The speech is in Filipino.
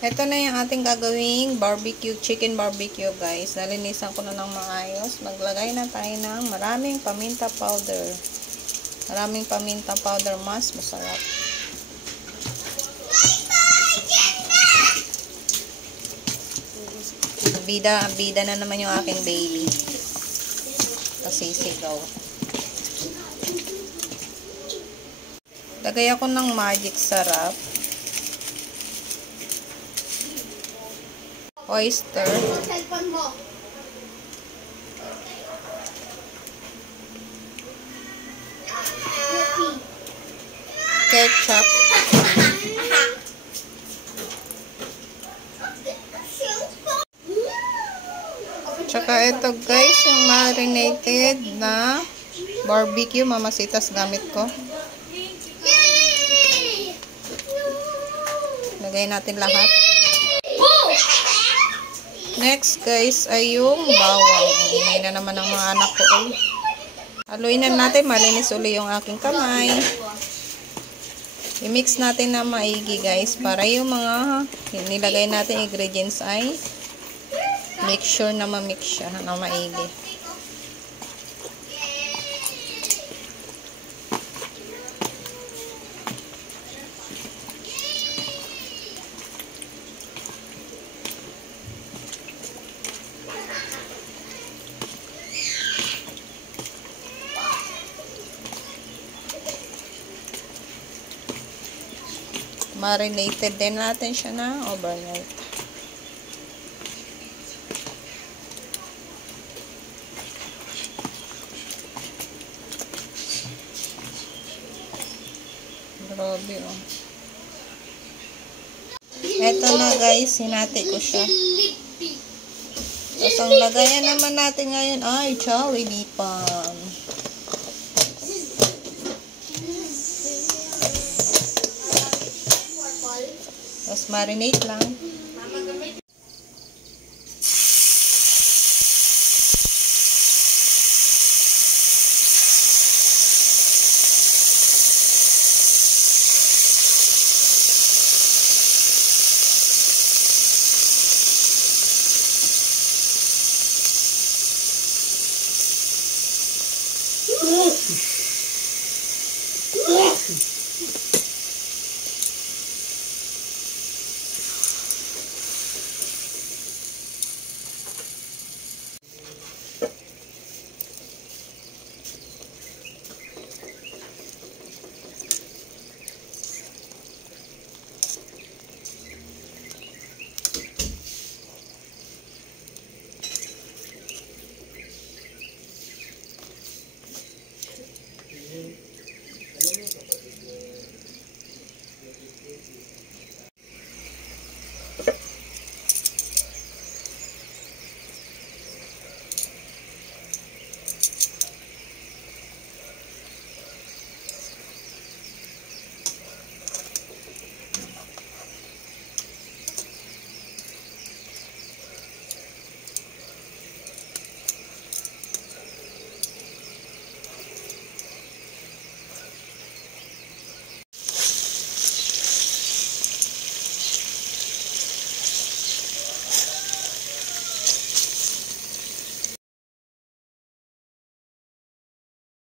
Ito na yung ating gagawing barbecue, chicken barbecue guys. Nalinisan ko na ng maayos. Maglagay na tayo ng maraming paminta powder. Maraming paminta powder, mas masarap. Bida na naman yung aking baby. Kasi sigaw. Lagay ako ng magic sarap. Oyster. Ketchup. Tsaka ito guys, yung marinated na barbecue, mamasitas gamit ko. Lagay natin lahat. Next guys ay yung bawang. Ingay na naman ng mga anak ko. Haluin na natin, malinis uli yung aking kamay. I-mix natin na maigi guys para yung mga nilagay natin ingredients ay make sure na ma-mix siya na maigi. Marinated din natin siya na overnight. Grabe oh. Eto na guys, hinati ko siya. Tapos ang lagayan naman natin ngayon ay Jollibee pan. Tapos marinate lang.